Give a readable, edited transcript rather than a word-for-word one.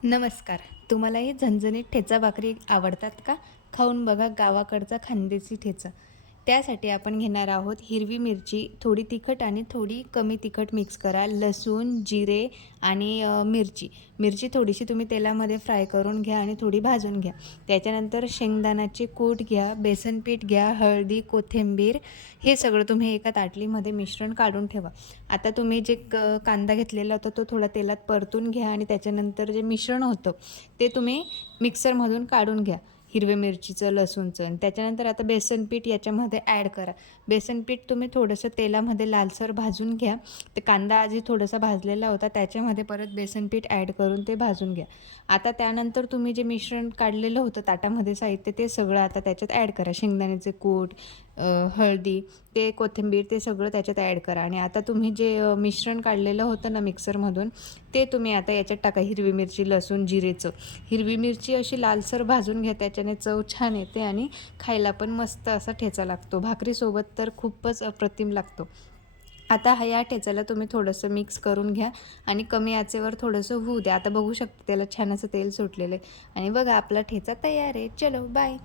नमस्कार. तुम्हालाही झणझणीत ठेचा भाकरी आवडतात का? खाऊन बघा गावाकडचा खानदेशी ठेचा. त्यासाठी आपण घेणार आहोत हिरवी मिरची, थोडी तिखट आणि थोडी कमी तिखट मिक्स करा. लसूण, जिरे आणि मिरची. मिरची थोडीशी तुम्ही तेलामध्ये फ्राय करून घ्या आणि थोडी भाजून घ्या. त्याच्यानंतर शेंगदाण्याचे कूट घ्या, बेसन पीठ घ्या, हळदी, कोथिंबीर हे सगळं तुम्ही एका ताटलीमध्ये मिश्रण काढून ठेवा. आता तुम्ही जे कांदा घेतलेला होता तो थोडा तेलात परतून घ्या आणि त्याच्यानंतर जे मिश्रण होतं ते तुम्ही मिक्सरमधून काढून घ्या. हिरव्या मिरचीचं, लसूणचं आणि त्याच्यानंतर आता बेसन पीठ याच्यामध्ये ॲड करा. बेसन पीठ तुम्ही थोडंसं तेलामध्ये लालसर भाजून घ्या. ते कांदा आधी थोडासा भाजलेला होता त्याच्यामध्ये परत बेसन पीठ ॲड करून ते भाजून घ्या. आता त्यानंतर तुम्ही जे मिश्रण काढलेलं होतं ताटामध्ये साहित्य ते सगळं आता त्याच्यात ॲड करा. शेंगदाण्याचे कूट, हळदी, ते कोथिंबीर ते सगळं त्याच्यात ॲड करा आणि आता तुम्ही जे मिश्रण काढलेलं होतं ना मिक्सरमधून ते तुम्ही आता याच्यात टाका. हिरवी मिरची, लसूण, जिरेचं. हिरवी मिरची अशी लालसर भाजून घ्या, त्याच्याने चव छान येते आणि खायला पण मस्त असा ठेचा लागतो. भाकरीसोबत तर खूपच अप्रतिम लागतो. आता या ठेचाला तुम्ही थोडंसं मिक्स करून घ्या आणि कमी आचेवर थोडंसं होऊ द्या. आता बघू शकता त्याला छान असं तेल सुटलेलं आहे आणि बघा आपला ठेचा तयार आहे. चलो बाय.